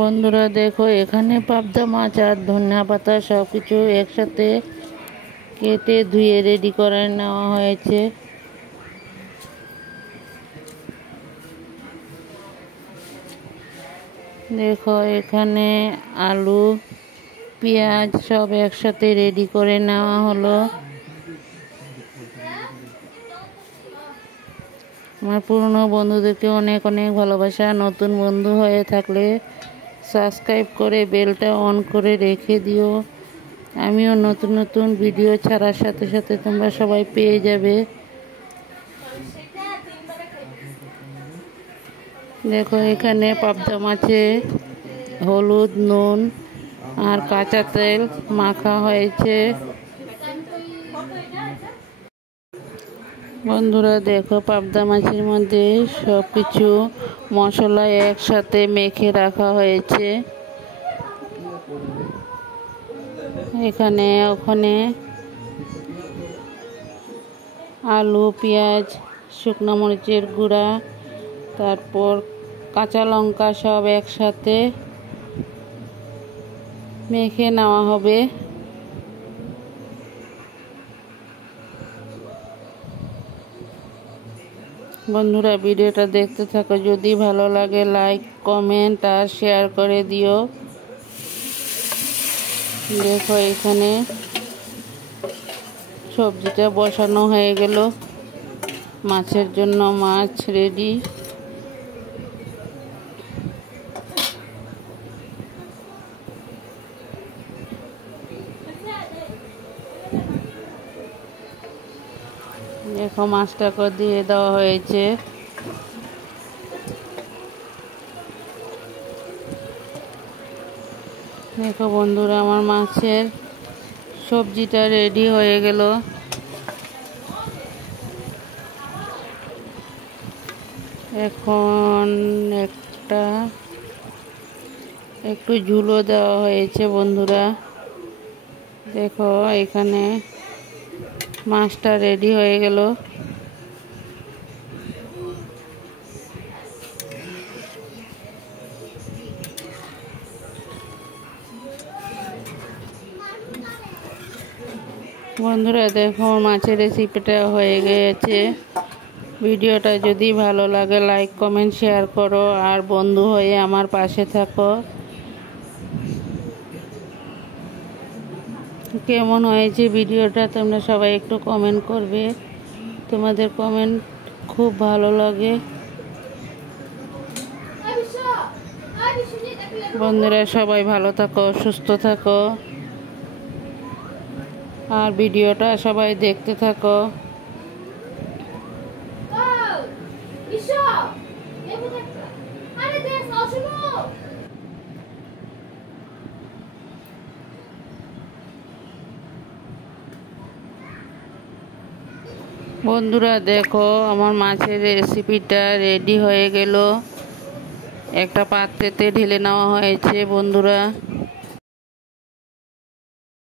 বন্ধুরা দেখো, এখানে পাবদা মাছ আর ধনিয়া পাতা সব কিছু একসাথে কেটে ধুয়ে রেডি করে নেওয়া হয়েছে। দেখো এখানে আলু পেঁয়াজ সব একসাথে রেডি করে নেওয়া হলো। আমার পুরনো বন্ধুদেরকে অনেক অনেক ভালোবাসা। নতুন বন্ধু হয়ে থাকলে সাবস্ক্রাইব করে বেলটা অন করে রেখে দিও। আমিও নতুন নতুন ভিডিও ছাড়ার সাথে সাথে তোমরা সবাই পেয়ে যাবে। দেখো এখানে পাবদা মাছে হলুদ নুন আর কাঁচা তেল মাখা হয়েছে। বন্ধুরা দেখো, পাবদা মাছের মধ্যে সব কিছু মশলা একসাথে মেখে রাখা হয়েছে। এখানে ওখানে আলু পেঁয়াজ শুকনো মরিচের গুঁড়া তারপর কাঁচা লঙ্কা সব একসাথে মেখে নেওয়া হবে। বন্ধুরা ভিডিওটা দেখতে থাকো, যদি ভালো লাগে লাইক কমেন্ট আর শেয়ার করে দিও। দেখো এখানে সবজিটা বসানো হয়ে গেল, মাছের জন্য মাছ রেডি। দেখো মাছটাকে দিয়ে দেওয়া হয়েছে। দেখো বন্ধুরা, আমার মাছের সবজিটা রেডি হয়ে গেল। এখন একটু ঝুলো দেওয়া হয়েছে। বন্ধুরা দেখো এখানে মাছটা রেডি হয়ে গেল। বন্ধুরা দেখো মাছের রেসিপিটা হয়ে গেছে। ভিডিওটা যদি ভালো লাগে লাইক কমেন্ট শেয়ার করো আর বন্ধু হয়ে আমার পাশে থাকো। কেমন হয়েছে ভিডিওটা তোমরা সবাই একটু কমেন্ট করবে। তোমাদের কমেন্ট খুব ভালো লাগে। বন্ধুরা সবাই ভালো থাকো, সুস্থ থাকো আর ভিডিওটা সবাই দেখতে থাকো। বন্ধুরা দেখো আমার মাছের রেসিপিটা রেডি হয়ে গেল। একটা পাত্রেতে ঢেলে নেওয়া হয়েছে বন্ধুরা।